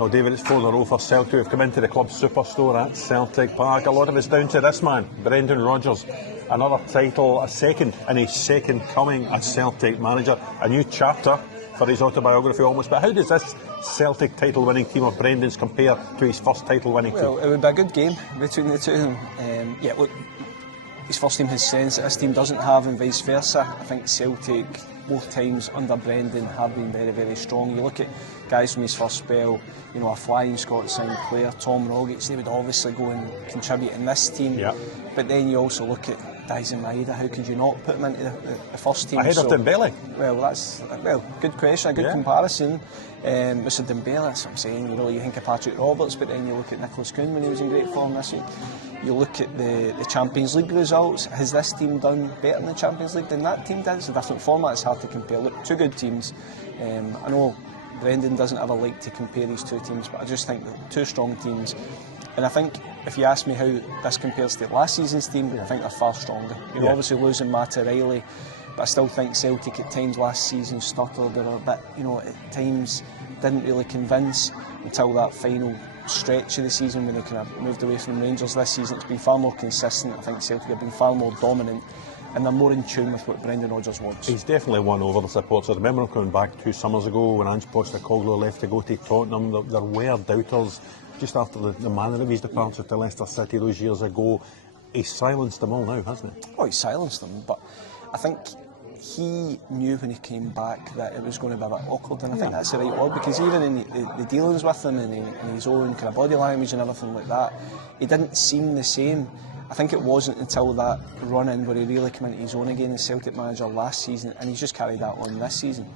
No, David, it's 4 in a row for Celtic. We've come into the club superstore at Celtic Park. A lot of it's down to this man, Brendan Rodgers. Another title, a second in his second coming as Celtic manager. A new chapter for his autobiography almost. But how does this Celtic title-winning team of Brendan's compare to his first title-winning team? Well, it would be a good game between the two of them. Yeah, look, his first team has strengths that this team doesn't have and vice versa. I think Celtic, both times under Brendan, have been very, very strong. You look at guys from his first spell, you know, a flying Scott Sinclair, Tom Rogic, they would obviously go and contribute in this team. Yeah. But then you also look at Dyson Maeda, how could you not put him into the first team? Ahead of Dembele? Well, good question, a good comparison. Mr Dembele, that's what I'm saying. You know, you think of Patrick Roberts, but then you look at Nicholas Kuhn when he was in great form this week. You look at the Champions League results. Has this team done better in the Champions League than that team did? It's a different format, it's hard to compare. Look, two good teams. I know Brendan doesn't ever like to compare these two teams, but I just think they're two strong teams. And I think if you ask me how this compares to last season's team, I think they're far stronger. You're obviously losing Matt O'Reilly, but I still think Celtic at times last season stuttered. They were a bit, you know, at times didn't really convince until that final stretch of the season when they kind of moved away from Rangers. This season it's been far more consistent. I think Celtic have been far more dominant and they're more in tune with what Brendan Rodgers wants. He's definitely won over the supporters. I remember him coming back 2 summers ago when Ange Postecoglou left to go to Tottenham. There were doubters just after the manner of his departure to Leicester City those years ago. He's silenced them all now, hasn't he? Oh, he's silenced them, but I think he knew when he came back that it was going to be a bit awkward, and I think that's the right word, because even in the dealings with him and in his own kind of body language and everything like that, he didn't seem the same. I think it wasn't until that run-in where he really came into his own again as Celtic manager last season, and he's just carried that on this season.